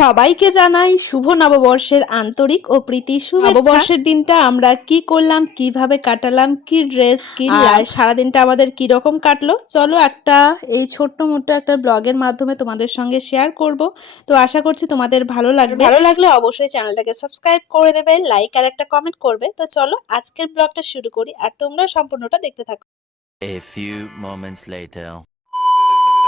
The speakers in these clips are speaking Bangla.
সবাইকে জানাই শুভ নববর্ষের আন্তরিক ও প্রীতি শুভেচ্ছা। নববর্ষের দিনটা আমরা কি করলাম, কিভাবে কাটালাম, কি ড্রেস কিনলাম, আর সারাদিনটা আমাদের কি রকম কাটলো, চলো একটা এই ছোট্ট মোট্ট একটা ব্লগের মাধ্যমে তোমাদের সঙ্গে শেয়ার করব। তো আশা করছি তোমাদের ভালো লাগবে। ভালো লাগলে অবশ্যই চ্যানেলটাকে সাবস্ক্রাইব করে দেবে, লাইক আর একটা কমেন্ট করবে। তো চলো আজকের ব্লগটা শুরু করি, আর তোমরা সম্পূর্ণটা দেখতে থাকো। A few moments later.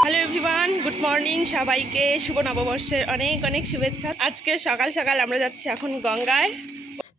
Hello everyone, good morning সবাইকে, শুভ নববর্ষের অনেক অনেক শুভেচ্ছা। আজকে সকাল সকাল আমরা যাচ্ছি এখন গঙ্গায়।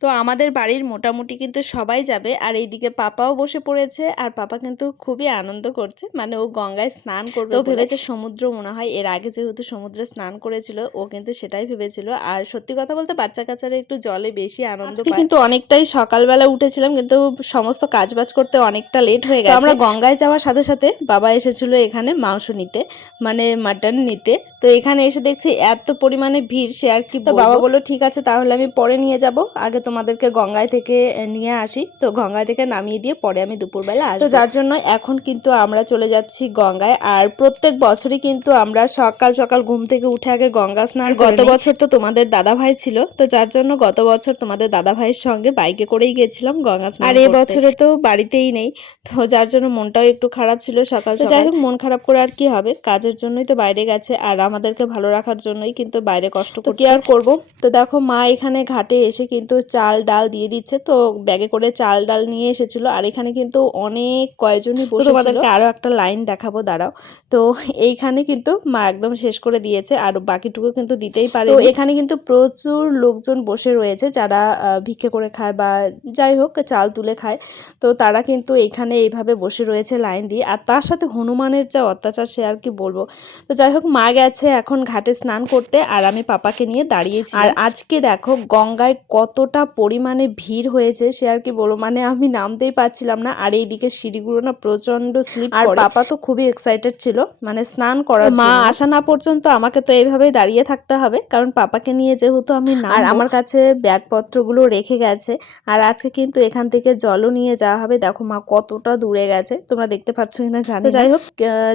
তো আমাদের বাড়ির মোটামুটি কিন্তু সবাই যাবে, আর এইদিকে পাপাও বসে পড়েছে, আর পাপা কিন্তু খুবই আনন্দ করছে, মানে ও গঙ্গায় স্নান করবে। তো ভেবেছে সমুদ্র, মনে হয় এর আগে যেহেতু সমুদ্রে স্নান করেছিল ও কিন্তু সেটাই ভেবেছিল। আর সত্যি কথা বলতে বাচ্চা কাচ্চারা একটু জলে বেশি আনন্দ পায়। কিন্তু অনেকটাই সকালবেলা উঠেছিলাম, কিন্তু সমস্ত কাজবাজ করতে অনেকটা লেট হয়ে গেছে। আমরা গঙ্গায় যাওয়ার সাথে সাথে বাবা এসেছিল এখানে মাংস নিতে, মানে মাটন নিতে। তো এখানে এসে দেখছি এত পরিমাণে ভিড়, সে আর কি। তো বাবা বললো ঠিক আছে তাহলে আমি পরে নিয়ে যাব, আগে তোমাদেরকে গঙ্গায় থেকে নিয়ে আসি। তো গঙ্গায় থেকে নামিয়ে দিয়ে পরে আমি দুপুরবেলা আসবো। তো যার জন্য এখন কিন্তু আমরা চলে যাচ্ছি গঙ্গায়। আর প্রত্যেক বছরই কিন্তু আমরা সকাল সকাল ঘুম থেকে উঠে আগে গঙ্গা স্নান। গত বছর তো তোমাদের দাদা ভাই ছিল, তো যার জন্য গত বছর তোমাদের দাদা ভাইয়ের সঙ্গে বাইকে করেই গেছিলাম গঙ্গা স্নান। আর এবছরে তো বাড়িতেই নেই, তো যার জন্য মনটাও একটু খারাপ ছিল সকাল সকাল। যাই হোক, মন খারাপ করে আর কি হবে, কাজের জন্যই তো বাইরে গেছে, আর আমাদেরকে ভালো রাখার জন্যই কিন্তু বাইরে কষ্ট করছে। কি আর করবো। তো দেখো মা এখানে ঘাটে এসে কিন্তু চাল ডাল দিয়ে দিচ্ছে, তো ব্যাগে করে চাল ডাল নিয়ে এসেছিল। আর এখানে কিন্তু অনেক কয়জনই বসে। তোমাদেরকে আরো একটা লাইন দেখাবো, দাঁড়াও। তো এইখানে কিন্তু মা একদম শেষ করে দিয়েছে, আর বাকিটুকু কিন্তু দিতেই পারে। তো এখানে কিন্তু প্রচুর লোকজন বসে রয়েছে, যারা ভিক্ষে করে খায় বা যাই হোক চাল তুলে খায়। তো তারা কিন্তু এখানে এইভাবে বসে রয়েছে লাইন দিয়ে, আর তার সাথে হনুমানের যা অত্যাচার সে আর কি বলবো। তো যাই হোক মা গেছে এখন ঘাটে স্নান করতে, আর আমি পাপাকে নিয়ে দাঁড়িয়েছি। আর আজকে দেখো গঙ্গায় কতটা পরিমাণে ভিড় হয়েছে সে আর কি বলবো, মানে আমি নামতেই পারছিলাম না। আর এইদিকে সিঁড়িগুলো না প্রচন্ড স্লিপ, আর পাপা তো খুবই এক্সাইটেড ছিল মানে স্নান করার জন্য। মা আসা না পর্যন্ত আমাকে তো এইভাবেই দাঁড়িয়ে থাকতে হবে, কারণ পাপাকে নিয়ে যেহেতু আমি না, আর আমার কাছে ব্যাগপত্রগুলো রেখে গেছে। আর আজকে কিন্তু এখান থেকে জলও নিয়ে যাওয়া হবে। দেখো মা কতটা দূরে গেছে, তোমরা দেখতে পাচ্ছ কিনা জানি না। যাই হোক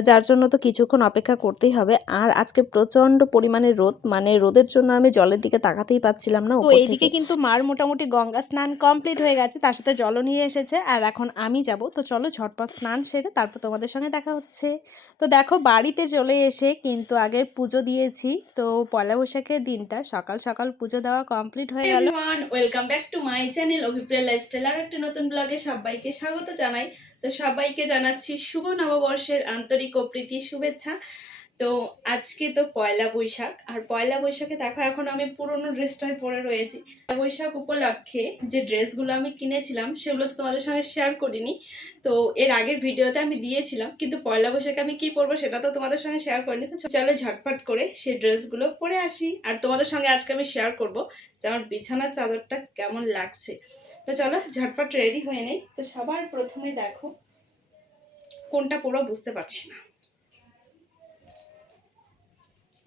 যার জন্য তো কিছুক্ষণ অপেক্ষা করতেই হবে। আর আজকে প্রচন্ড পরিমাণে রোদ, মানে রোদের জন্য আমি জলের দিকে তাকাতেই পাচ্ছিলাম না। তো এইদিকে কিন্তু মার মোটামুটি গঙ্গা স্নান কমপ্লিট হয়ে গেছে, তার সাথে জলও নিয়ে এসেছে, আর এখন আমি যাব। তো চলো ঝটপট স্নান সেরে তারপর তোমাদের সঙ্গে দেখা হচ্ছে। তো দেখো বাড়িতে চলে এসে কিন্তু আগে পুজো দিয়েছি। তো পয়লা বৈশাখের দিনটা সকাল সকাল পুজো দেওয়া কমপ্লিট হয়ে গেল। Welcome back to my channel Abhipriya lifestyle, আর একটা নতুন ব্লগে সবাইকে স্বাগত জানাই। তো সবাইকে জানাচ্ছি শুভ নববর্ষের আন্তরিক ও প্রীতি শুভেচ্ছা। তো আজকে তো পয়লা বৈশাখ, আর পয়লা বৈশাখে দেখো এখন আমি পুরোনো ড্রেসটাই পরে রয়েছি। পয়লা বৈশাখ উপলক্ষে যে ড্রেসগুলো আমি কিনেছিলাম সেগুলো তো তোমাদের সঙ্গে শেয়ার করিনি। তো এর আগের ভিডিওতে আমি দিয়েছিলাম, কিন্তু পয়লা বৈশাখে আমি কি পরবো সেটা তো তোমাদের সঙ্গে শেয়ার করিনি। তো চলো ঝটপট করে সেই ড্রেসগুলো পরে আসি, আর তোমাদের সঙ্গে আজকে আমি শেয়ার করবো যে আমার বিছানার চাদরটা কেমন লাগছে। তো চলো ঝটপট রেডি হয়ে নেই। তো সবার প্রথমে দেখো কোনটা পরো বুঝতে পারছি না,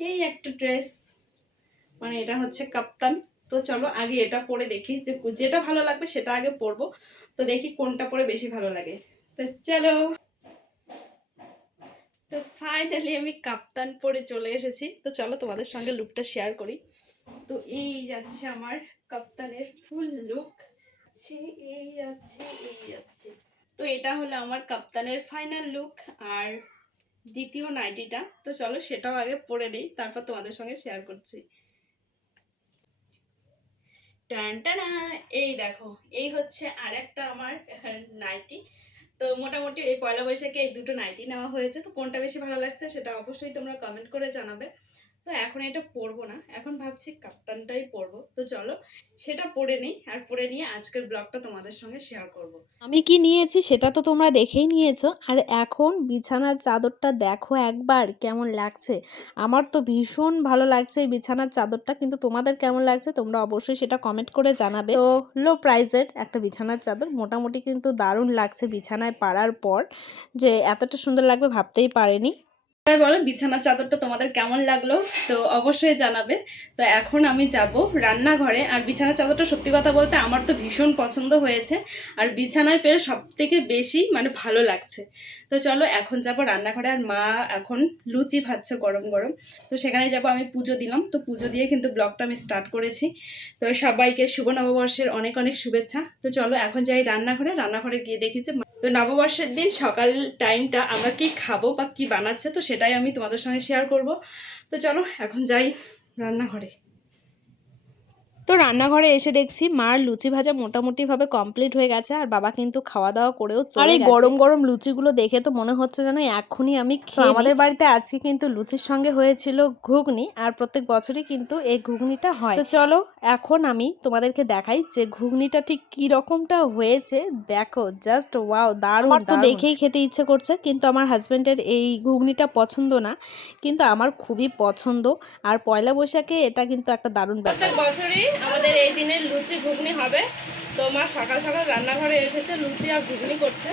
এই একটা ড্রেস, মানে এটা হচ্ছে কাপ্তান। তো চলো আগে এটা পরে দেখি, যে যেটা ভালো লাগবে সেটা আগে পরবো। তো দেখি কোনটা পরে বেশি ভালো লাগে। তো চলো। তো ফাইনালি আমি কাপ্তান পরে চলে এসেছি। তো চলো তোমাদের সঙ্গে লুকটা শেয়ার করি। তো এই যাচ্ছে আমার কাপ্তানের ফুল লুক, এই যাচ্ছে এই যাচ্ছে। তো এটা হলো আমার কাপ্তানের ফাইনাল লুক, আর দ্বিতীয় নাইটিটা। তো চলো সেটাও আগে পরে নেই, তারপর তোমাদের সঙ্গে শেয়ার করছি। টানটানা, এই দেখো এই হচ্ছে আর একটা আমার নাইটি। তো মোটামুটি এই পয়লা বৈশাখে এই দুটো নাইটি নেওয়া হয়েছে। তো কোনটা বেশি ভালো লাগছে সেটা অবশ্যই তোমরা কমেন্ট করে জানাবে। তো এখন এটা পরবো না, এখন ভাবছি কাপ্তানটাই পরবো। তো চলো সেটা পরে নেই, আর পরে নিয়ে আজকের ব্লগটা তোমাদের সঙ্গে শেয়ার করব। আমি কি নিয়েছি সেটা তো তোমরা দেখেই নিয়েছো। আর এখন বিছানার চাদরটা দেখো একবার কেমন লাগছে। আমার তো ভীষণ ভালো লাগছে এই বিছানার চাদরটা, কিন্তু তোমাদের কেমন লাগছে তোমরা অবশ্যই সেটা কমেন্ট করে জানাবে। তো লো প্রাইসের একটা বিছানার চাদর, মোটামুটি কিন্তু দারুণ লাগছে বিছানায় পাড়ার পর, যে এতটা সুন্দর লাগবে ভাবতেই পারিনি। সবাই বলো বিছানার চাদরটা তোমাদের কেমন লাগলো, তো অবশ্যই জানাবে। তো এখন আমি যাব রান্নাঘরে। আর বিছানার চাদরটা সত্যি কথা বলতে আমার তো ভীষণ পছন্দ হয়েছে, আর বিছানায় পেরে সব থেকে বেশি মানে ভালো লাগছে। তো চলো এখন যাব রান্নাঘরে। আর মা এখন লুচি ভাজছে গরম গরম, তো সেখানে যাব। আমি পুজো দিলাম, তো পুজো দিয়ে কিন্তু ব্লগটা আমি স্টার্ট করেছি। তো সবাইকে শুভ নববর্ষের অনেক অনেক শুভেচ্ছা। তো চলো এখন যাই রান্নাঘরে। রান্নাঘরে গিয়ে দেখি যে তো নববর্ষের দিন সকাল টাইমটা আমরা কি খাবো বা কি বানাচ্ছে, তো সেটাই আমি তোমাদের সঙ্গে শেয়ার করব। তো চলো এখন যাই রান্নাঘরে। তো রান্নাঘরে এসে দেখছি মার লুচি ভাজা মোটামুটিভাবে কমপ্লিট হয়ে গেছে, আর বাবা কিন্তু খাওয়া দাওয়া করেও চলে গেছে। গরম গরম লুচিগুলো দেখে তো মনে হচ্ছে যেন এখনই আমি খেয়ে। আমাদের বাড়িতে আজকে কিন্তু লুচির সঙ্গে হয়েছিল ঘুগনি, আর প্রত্যেক বছরই কিন্তু এই ঘুগনিটা হয়। তো চলো এখন আমি তোমাদেরকে দেখাই যে ঘুগনিটা ঠিক কি রকমটা হয়েছে। দেখো জাস্ট ওয়াও, দারুণ। তো দেখেই খেতে ইচ্ছে করছে, কিন্তু আমার হাজবেন্ডের এই ঘুগনিটা পছন্দ না, কিন্তু আমার খুবই পছন্দ। আর পয়লা বৈশাখে এটা কিন্তু একটা দারুণ ব্যাপার। প্রত্যেক বছরই আমাদের এই দিনে লুচি ঘুগনি হবে। তো মা সকাল সকাল রান্নাঘরে এসেছে, লুচি আর ঘুগনি করছে,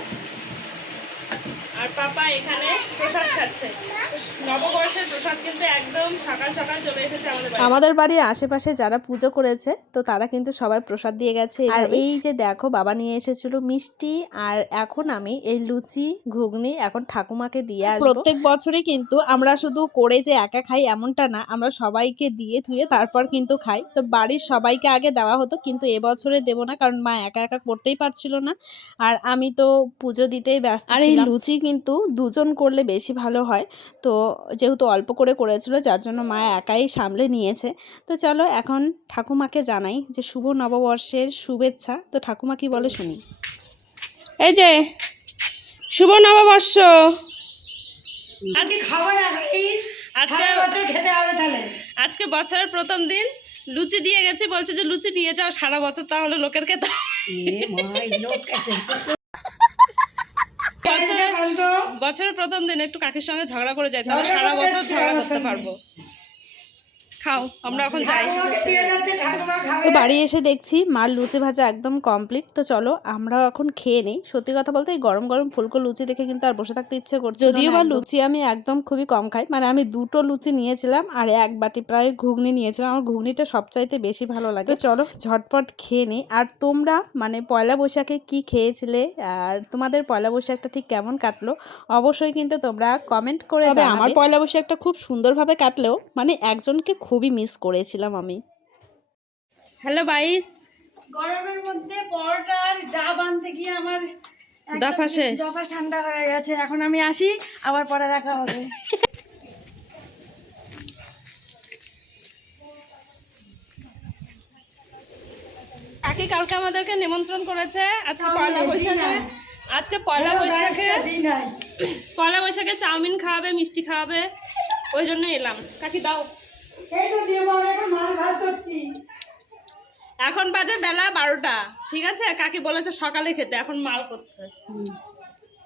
আর পাপা এখানে প্রসাদ খাচ্ছে। নববর্ষের প্রসাদ কিন্তু একদম সকাল সকাল চলে এসেছে আমাদের বাড়ির আশেপাশে যারা পুজো করেছে, তো তারা কিন্তু সবাই প্রসাদ দিয়ে গেছে। আর এই যে দেখো বাবা নিয়ে এসেছিল মিষ্টি, আর এখন আমি এই লুচি ঘুগনি এখন ঠাকুমাকে দিয়ে আসবো। প্রত্যেক বছরই কিন্তু আমরা শুধু করে যে একা খাই এমনটা না, আমরা সবাইকে দিয়ে ধুয়ে তারপর কিন্তু খাই। তো বাড়ির সবাইকে আগে দেওয়া হতো, কিন্তু এবছরে দেবো না, কারণ মা একা একা করতেই পারছিল না, আর আমি তো পুজো দিতেই ব্যস্ত ছিলাম। আর এই লুচি কিন্তু দুজন করলে বেশি ভালো হয়, তো যেহেতু অল্প করে করেছিল যার জন্য মা একাই সামলে নিয়েছে। তো চলো এখন ঠাকুমাকে জানাই যে শুভ নববর্ষের শুভেচ্ছা। তো ঠাকুমা কি বলে শুনি। এই যে শুভ নববর্ষ। আজকে বছরের প্রথম দিন লুচি দিয়ে গেছে, বলছে যে লুচি নিয়ে যাও সারা বছর, তাহলে লোকের খেতে। বছরের প্রথম দিন একটু কাকির সঙ্গে ঝগড়া করে যাই, তাহলে সারা বছর ঝগড়া করতে পারবো। খাও, আমরা এখন যাই। তো বাড়ি এসে দেখছি মার লুচি ভাজা একদম কমপ্লিট। তো চলো আমরাও এখন খেয়ে নিই। সত্যি কথা বলতে এই গরম গরম ফুলকো লুচি দেখে কিন্তু আর বসে থাকতে ইচ্ছে করছে। যদিও বা লুচি আমি একদম খুবই কম খাই, মানে আমি 2টো লুচি নিয়েছিলাম আর 1 বাটি প্রায় ঘুগনি নিয়েছিলাম। আমার ঘুগনিটা সবচাইতে বেশি ভালো লাগে। তো চলো ঝটপট খেয়ে নিই। আর তোমরা মানে পয়লা বৈশাখে কি খেয়েছিলে, আর তোমাদের পয়লা বৈশাখটা ঠিক কেমন কাটলো অবশ্যই কিন্তু তোমরা কমেন্ট করে জানাবে। আমার পয়লা বৈশাখটা খুব সুন্দরভাবে কাটলেও মানে একজনকে খুবই মিস করেছিলাম আমি। হ্যালো বাইস, গরমের মধ্যে পরোটার ডাব আনতে গিয়ে আমার দফা শেষ। দফা ঠান্ডা হয়ে গেছে। এখন আমি আসি, আবার পরে দেখা হবে। কাকি কালকে আমাদেরকে নিমন্ত্রণ করেছে আজকে পয়লা বৈশাখে। আজকে পয়লা বৈশাখে পয়লা বৈশাখে চাউমিন খাওয়াবে, মিষ্টি খাওয়াবে, ওই জন্য এলাম। কাকি দাও। এখন বাজে বেলা 12টা, ঠিক আছে? কাকি বলেছে সকালে খেতে, এখন মাল করছে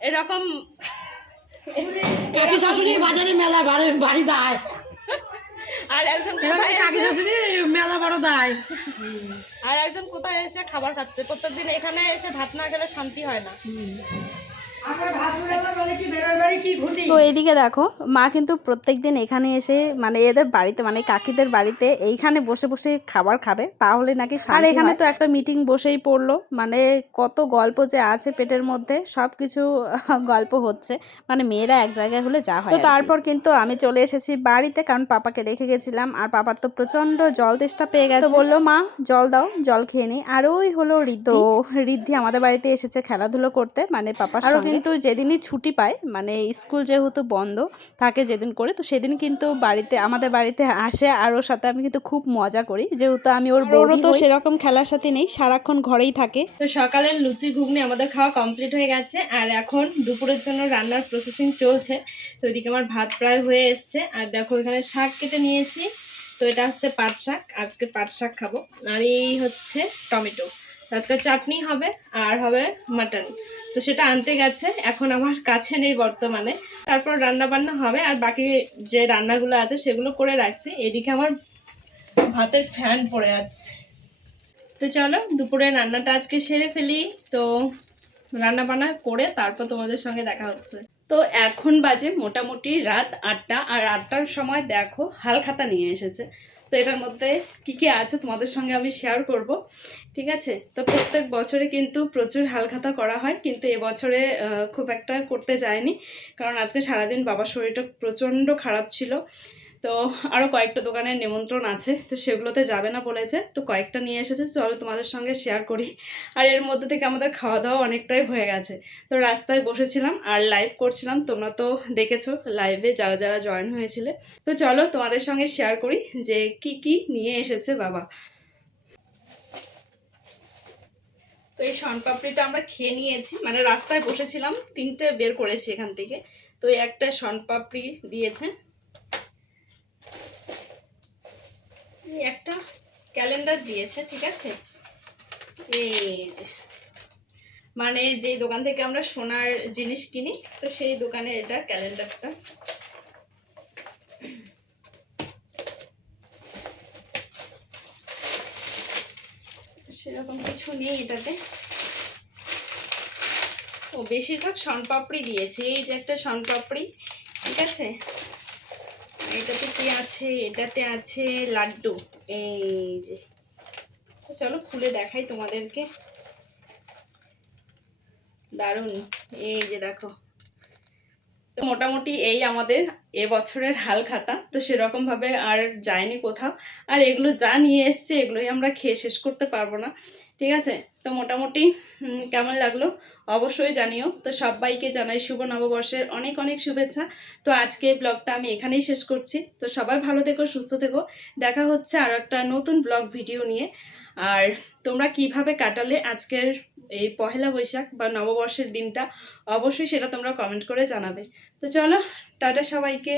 এরকম। কাকি শাশুড়ি বাজারে মেলা বাড়ি দেয়, আর একজন কাকি শাশুড়ি মেলা বড় দেয়, আর একজন কোথায় এসে খাবার খাচ্ছে। প্রত্যেকদিন এখানে এসে ভাত না খেলে শান্তি হয় না। তো এইদিকে দেখো মা কিন্তু প্রত্যেকদিন এখানে এসে মানে এদের বাড়িতে মানে কাকিদের বাড়িতে এইখানে বসে বসে খাবার খাবে, তাহলে নাকি। আর এখানে তো একটা মিটিং বসেই পড়লো, মানে কত গল্প যে আছে পেটের মধ্যে সব কিছু গল্প হচ্ছে, মানে মেয়েরা এক জায়গায় হলে যা হয়। তো তারপর কিন্তু আমি চলে এসেছি বাড়িতে, কারণ পাপাকে রেখে গেছিলাম, আর পাপার তো প্রচন্ড জল তেষ্টা পেয়ে গেছে। তো বললো মা জল দাও, জল খেয়ে নিই। আর ওই হলো ঋদ্ধি আমাদের বাড়িতে এসেছে খেলাধুলো করতে, মানে পাপার সঙ্গে। কিন্তু যেদিনই ছুটি পায় মানে স্কুল যেহেতু বন্ধ থাকে যেদিন করে, তো সেদিন কিন্তু আমাদের বাড়িতে আসে, আর ওর সাথে আমি কিন্তু খুব মজা করি, যেহেতু আমি ওর বড়। তো সেরকম খেলার সাথে নেই, সারাক্ষণ ঘরেই থাকে। তো সকালের লুচি ঘুগনি আমাদের খাওয়া কমপ্লিট হয়ে গেছে, আর এখন দুপুরের জন্য রান্নার প্রসেসিং চলছে। তো এদিকে আমার ভাত প্রায় হয়ে এসছে, আর দেখো এখানে শাক কেটে নিয়েছি। তো এটা হচ্ছে পাট শাক, আজকে পাট শাক খাবো। আর এই হচ্ছে টমেটো, আজকে চাটনি হবে, আর হবে মাটন। তো সেটা আনতে গেছে, এখন আমার কাছে নেই বর্তমানে। তারপর রান্না বান্না হবে, আর বাকি যে রান্নাগুলো আছে সেগুলো করে রাখছি। এদিকে আমার ভাতের ফ্যান পড়ে যাচ্ছে। তো চলো দুপুরে রান্নাটা আজকে সেরে ফেলি। তো রান্না বান্না করে তারপর তোমাদের সঙ্গে দেখা হচ্ছে। তো এখন বাজে মোটামুটি রাত 8টা, আর 8টার সময় দেখো হালখাতা নিয়ে এসেছে। তো এটার মধ্যে কি কি আছে তোমাদের সঙ্গে আমি শেয়ার করব, ঠিক আছে। তো প্রত্যেক বছরে কিন্তু প্রচুর হালখাতা করা হয়, কিন্তু এবছরে খুব একটা করতে যায়নি, কারণ আজকে সারাদিন বাবার শরীরটা প্রচণ্ড খারাপ ছিল। তো আরও কয়েকটা দোকানের নিমন্ত্রণ আছে, তো সেগুলোতে যাবে না বলেছে, তো কয়েকটা নিয়ে এসেছে, চলো তোমাদের সঙ্গে শেয়ার করি। আর এর মধ্যে থেকে আমাদের খাওয়া দাওয়া অনেকটাই হয়ে গেছে। তো রাস্তায় বসেছিলাম আর লাইভ করছিলাম, তোমরা তো দেখেছো লাইভে যারা যারা জয়েন হয়েছিলে। তো চলো তোমাদের সঙ্গে শেয়ার করি যে কি কি নিয়ে এসেছে বাবা। তো এই শনপাপড়িটা আমরা খেয়ে নিয়েছি, মানে রাস্তায় বসেছিলাম, 3টে বের করেছি এখান থেকে। তো এই একটা শনপাপড়ি দিয়েছে, একটা ক্যালেন্ডার দিয়েছে, ঠিক আছে। এই যে মানে যেই দোকান থেকে আমরা সোনার জিনিস কিনি, তো সেই দোকানের এটা ক্যালেন্ডারটা। সেরকম কিছু নেই এটাতে। ও বেশিরভাগ শনপাপড়ি দিয়েছে, এই যে একটা শনপাপড়ি, ঠিক আছে। এটাতে কি আছে, এটাতে আছে লাড্ডু, এই যে। তো চলো খুলে দেখাই তোমাদেরকে, দারুণ। এই যে দেখো, তো মোটামুটি এই আমাদের এবছরের হালখাতা। তো সেরকম ভাবে আর যায়নি কোথাও, আর এগুলো যা নিয়ে এসছে এগুলোই আমরা খেয়ে শেষ করতে পারবো না, ঠিক আছে। তো মোটামুটি কেমন লাগলো অবশ্যই জানিও। তো সবাইকে জানাই শুভ নববর্ষের অনেক অনেক শুভেচ্ছা। তো আজকে ব্লগটা আমি এখানেই শেষ করছি। তো সবাই ভালো থেকো, সুস্থ থেকো, দেখা হচ্ছে আর একটা নতুন ব্লগ ভিডিও নিয়ে। আর তোমরা কিভাবে কাটালে আজকের এই পহেলা বৈশাখ বা নববর্ষের দিনটা, অবশ্যই সেটা তোমরা কমেন্ট করে জানাবে। তো চলো, টাটা সবাইকে।